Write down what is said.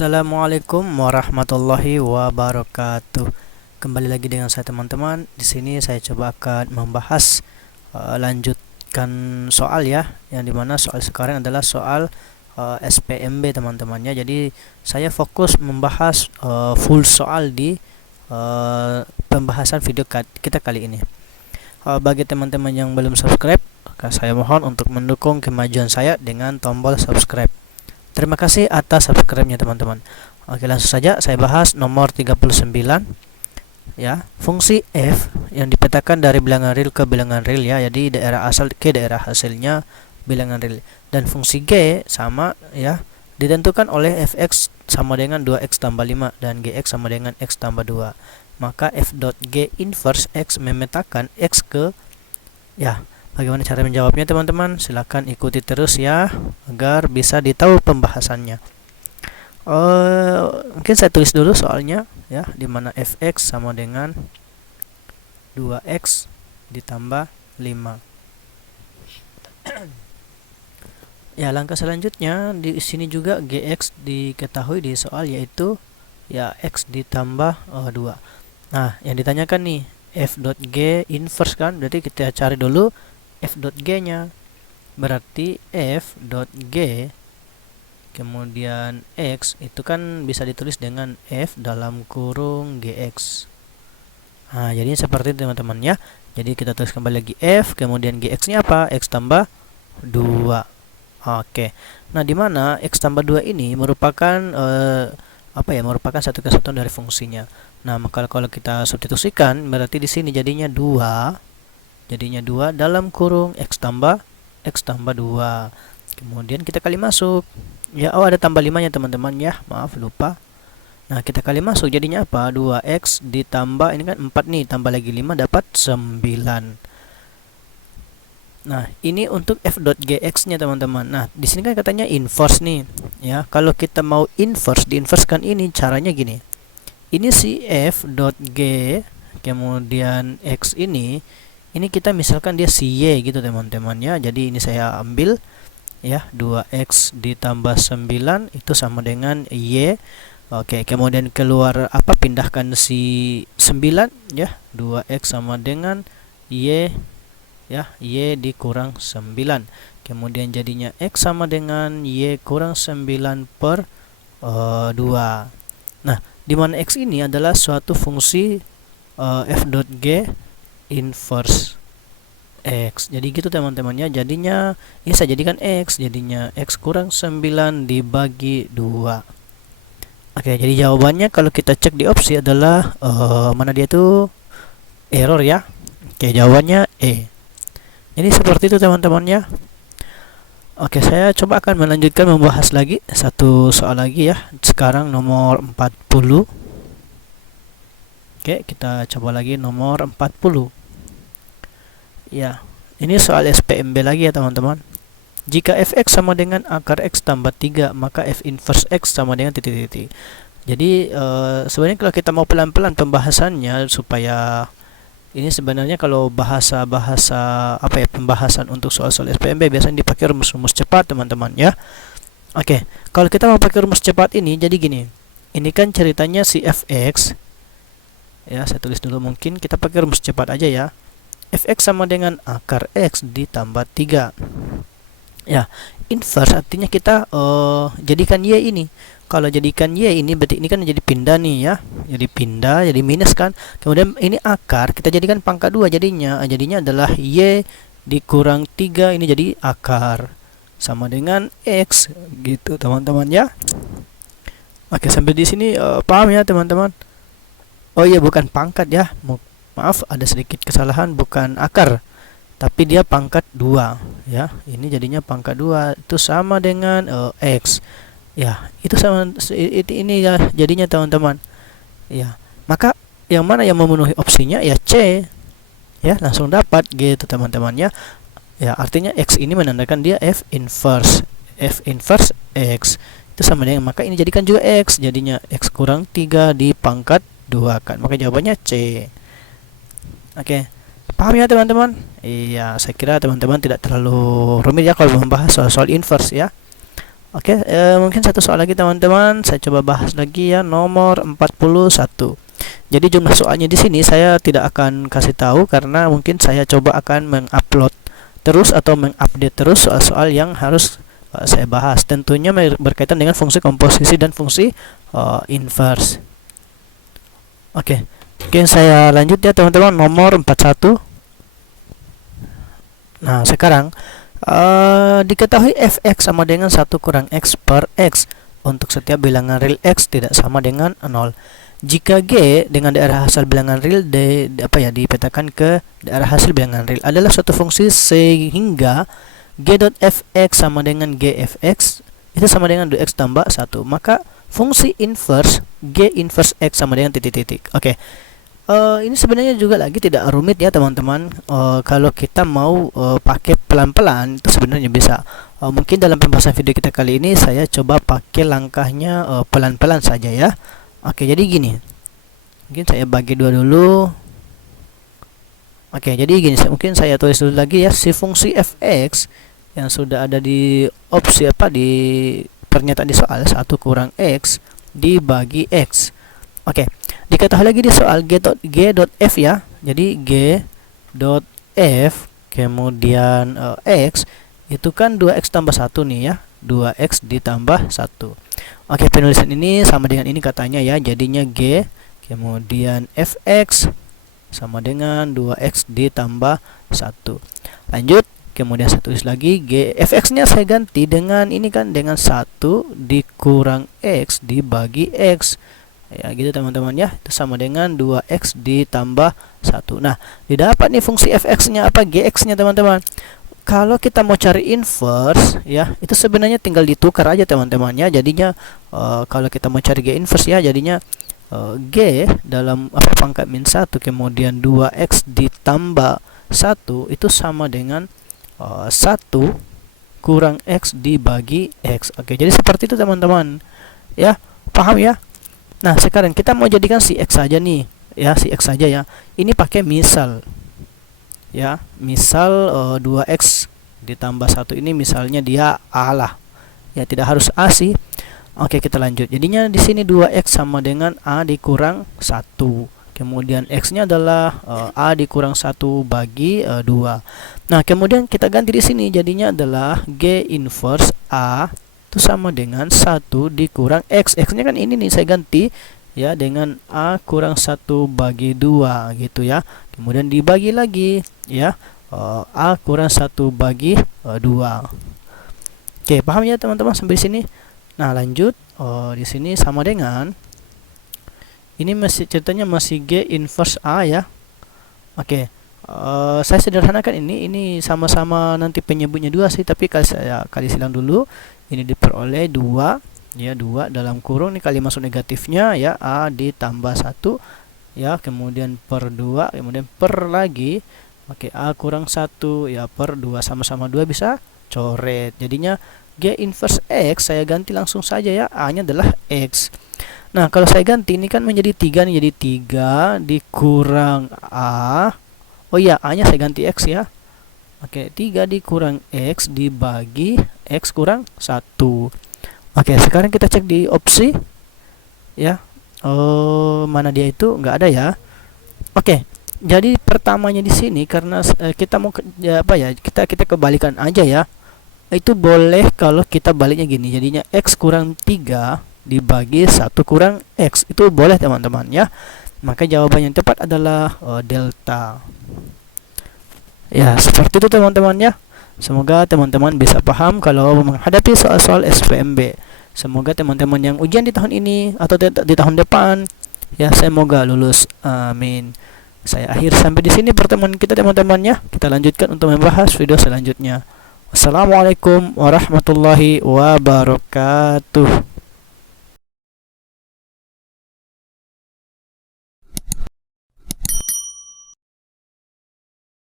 Assalamualaikum warahmatullahi wabarakatuh. Kembali lagi dengan saya teman-teman. Di sini saya coba akan membahas lanjutkan soal ya, yang dimana soal sekarang adalah soal SPMB teman-temannya. Jadi saya fokus membahas full soal di pembahasan video kita kali ini. Bagi teman-teman yang belum subscribe, saya mohon untuk mendukung kemajuan saya dengan tombol subscribe. Terima kasih atas subscribe-nya teman-teman. Oke, langsung saja saya bahas nomor 39 ya. Fungsi f yang dipetakan dari bilangan real ke bilangan real ya. Jadi daerah asal ke daerah hasilnya bilangan real. Dan fungsi g sama ya, ditentukan oleh fx sama dengan 2x tambah 5 dan gx sama dengan x tambah 2. Maka f dot g inverse x memetakan x ke ya. Bagaimana cara menjawabnya teman-teman? Silahkan ikuti terus ya agar bisa ditahu pembahasannya. Mungkin saya tulis dulu soalnya ya, dimana fx sama dengan 2x ditambah 5. Ya, langkah selanjutnya di sini juga gx diketahui di soal, yaitu ya x ditambah 2. Nah, yang ditanyakan nih f dot g inverse kan, berarti kita cari dulu f dot g nya. Berarti f dot g kemudian x itu kan bisa ditulis dengan f dalam kurung gx. Nah, jadi seperti itu teman-teman ya. Jadi kita tulis kembali lagi f, kemudian gx nya apa? X tambah 2. Oke. Nah, di mana x tambah 2 ini merupakan merupakan satu kesatuan dari fungsinya. Nah, maka kalau kita substitusikan, berarti di sini jadinya 2 dalam kurung x tambah 2. Kemudian kita kali masuk ya. Ada tambah 5 nya teman-teman ya, maaf lupa. Nah, kita kali masuk jadinya apa? 2x ditambah ini kan 4 nih, tambah lagi 5 dapat 9. Nah, ini untuk f dot gx nya teman-teman. Nah, di sini kan katanya inverse nih ya. Kalau kita mau inverse, diinversekan ini caranya gini. Ini si f dot g kemudian x ini kita misalkan dia si y gitu teman-teman ya. Jadi ini saya ambil ya, 2x ditambah 9 itu sama dengan y. Oke, kemudian keluar apa, pindahkan si 9 ya, 2x sama dengan y ya, y dikurang 9. Kemudian jadinya x sama dengan y kurang 9 per 2. Nah, di mana x ini adalah suatu fungsi f dot g inverse x. Jadi gitu teman-teman ya. Jadinya ini saya jadikan x, jadinya x kurang 9 dibagi 2. Oke, jadi jawabannya kalau kita cek di opsi adalah mana dia tuh, error ya. Oke, jawabannya E. Jadi seperti itu teman-teman ya. Oke, saya coba akan melanjutkan membahas lagi satu soal lagi ya. Sekarang nomor 40. Oke, kita coba lagi nomor 40. Ya, ini soal SPMB lagi ya teman-teman. Jika fx sama dengan akar x tambah 3, maka f inverse x sama dengan titik-titik. Jadi sebenarnya kalau kita mau pelan-pelan pembahasannya, supaya ini sebenarnya kalau bahasa-bahasa pembahasan untuk soal-soal SPMB biasanya dipakai rumus-rumus cepat teman-teman ya. Oke, kalau kita mau pakai rumus cepat ini, jadi gini. Ini kan ceritanya si fx ya, saya tulis dulu, mungkin kita pakai rumus cepat aja ya. Fx sama dengan akar x ditambah 3 ya. Inverse artinya kita jadikan y ini. Kalau jadikan y ini berarti ini kan jadi pindah nih ya, jadi pindah, jadi minus kan. Kemudian ini akar, kita jadikan pangkat 2, jadinya adalah y dikurang 3, ini jadi akar sama dengan x gitu teman-teman ya. Oke, sampai di sini paham ya teman-teman? Oh iya, bukan pangkat ya, maaf ada sedikit kesalahan, bukan akar tapi dia pangkat 2 ya. Ini jadinya pangkat 2 itu sama dengan x ya. Itu sama ini ya jadinya teman-teman ya. Maka yang mana yang memenuhi opsinya ya C ya, langsung dapat gitu teman-teman ya. Ya, artinya x ini menandakan dia f inverse x itu sama dengan, maka ini jadikan juga x, jadinya x kurang 3 di pangkat 2 kan, maka jawabannya C. Oke, paham ya teman-teman? Iya, saya kira teman-teman tidak terlalu rumit ya kalau membahas soal-soal inverse ya. Oke, mungkin satu soal lagi teman-teman, saya coba bahas lagi ya, nomor 41. Jadi jumlah soalnya di sini saya tidak akan kasih tahu karena mungkin saya coba akan mengupload terus atau mengupdate terus soal-soal yang harus saya bahas. Tentunya berkaitan dengan fungsi komposisi dan fungsi inverse. Oke. Oke, saya lanjut ya teman-teman, nomor 41. Nah, sekarang diketahui fx sama dengan 1 kurang x per x untuk setiap bilangan real x tidak sama dengan 0. Jika G dengan daerah hasil bilangan real dipetakan ke daerah hasil bilangan real adalah suatu fungsi sehingga G.fx sama dengan Gfx itu sama dengan 2x tambah 1, maka fungsi inverse G inverse x sama dengan titik-titik. Oke. Ini sebenarnya juga lagi tidak rumit ya teman-teman. Kalau kita mau pakai pelan-pelan itu sebenarnya bisa. Mungkin dalam pembahasan video kita kali ini saya coba pakai langkahnya pelan-pelan saja ya. Oke, jadi gini. Mungkin saya bagi dua dulu. Oke, jadi gini. Mungkin saya tulis dulu lagi ya, si fungsi fx yang sudah ada di opsi di pernyataan di soal 1 kurang x dibagi x. Oke. Diketahui lagi di soal G.f ya. Jadi G.f kemudian x itu kan 2x tambah 1 nih ya. 2x ditambah 1. Oke, penulisan ini sama dengan ini katanya ya. Jadinya G kemudian fx sama dengan 2x ditambah 1. Lanjut, kemudian saya tulis lagi G fx-nya saya ganti dengan ini kan, dengan 1 dikurang x dibagi x. Ya gitu teman-teman ya, itu sama dengan 2x ditambah 1. Nah, didapat nih fungsi fx-nya gx-nya teman-teman. Kalau kita mau cari inverse ya, itu sebenarnya tinggal ditukar aja teman-teman ya. Jadinya kalau kita mau cari g inverse ya, jadinya g dalam pangkat min 1 kemudian 2x ditambah 1 itu sama dengan 1 kurang x dibagi x. Oke, jadi seperti itu teman-teman ya, paham ya? Nah, sekarang kita mau jadikan si x saja nih ya, si x saja ya. Ini pakai misal ya, misal 2x ditambah 1 ini misalnya dia a lah ya, tidak harus a sih. Oke, kita lanjut. Jadinya di sini 2x sama dengan a dikurang 1, kemudian x-nya adalah a dikurang 1 bagi 2. Nah, kemudian kita ganti di sini, jadinya adalah g inverse a itu sama dengan 1 dikurang x. X-nya kan ini nih, saya ganti ya dengan a kurang 1 bagi 2 gitu ya. Kemudian dibagi lagi ya, a kurang 1 bagi 2. Oke, paham ya teman-teman sampai sini? Nah, lanjut. Di sini sama dengan ini ceritanya masih G inverse A ya. Oke. Saya sederhanakan ini sama-sama nanti penyebutnya 2 sih, tapi saya kali silang dulu. Ini diperoleh 2 ya, 2 dalam kurung ini kali masuk negatifnya ya, a ditambah 1 ya, kemudian per 2, kemudian per lagi. Oke, a kurang 1 ya per 2 sama-sama 2 bisa coret. Jadinya G inverse x saya ganti langsung saja ya, a-nya adalah x. Nah, kalau saya ganti ini kan menjadi 3 nih, jadi 3 dikurang a. Oh iya, a-nya saya ganti x ya. Oke, 3 dikurang x dibagi x kurang 1. Oke, sekarang kita cek di opsi ya. Mana dia itu? Nggak ada ya. Oke, jadi pertamanya di sini karena kita mau kita kebalikan aja ya. Itu boleh kalau kita baliknya gini. Jadinya x kurang 3 dibagi 1 kurang x. Itu boleh teman-teman ya. Maka jawaban yang tepat adalah delta. Ya, seperti itu teman-teman ya. Semoga teman-teman bisa paham kalau menghadapi soal-soal SPMB. Semoga teman-teman yang ujian di tahun ini atau di tahun depan ya, semoga lulus. Amin. Saya akhir sampai di sini pertemuan kita teman-teman ya. Kita lanjutkan untuk membahas video selanjutnya. Wassalamualaikum warahmatullahi wabarakatuh.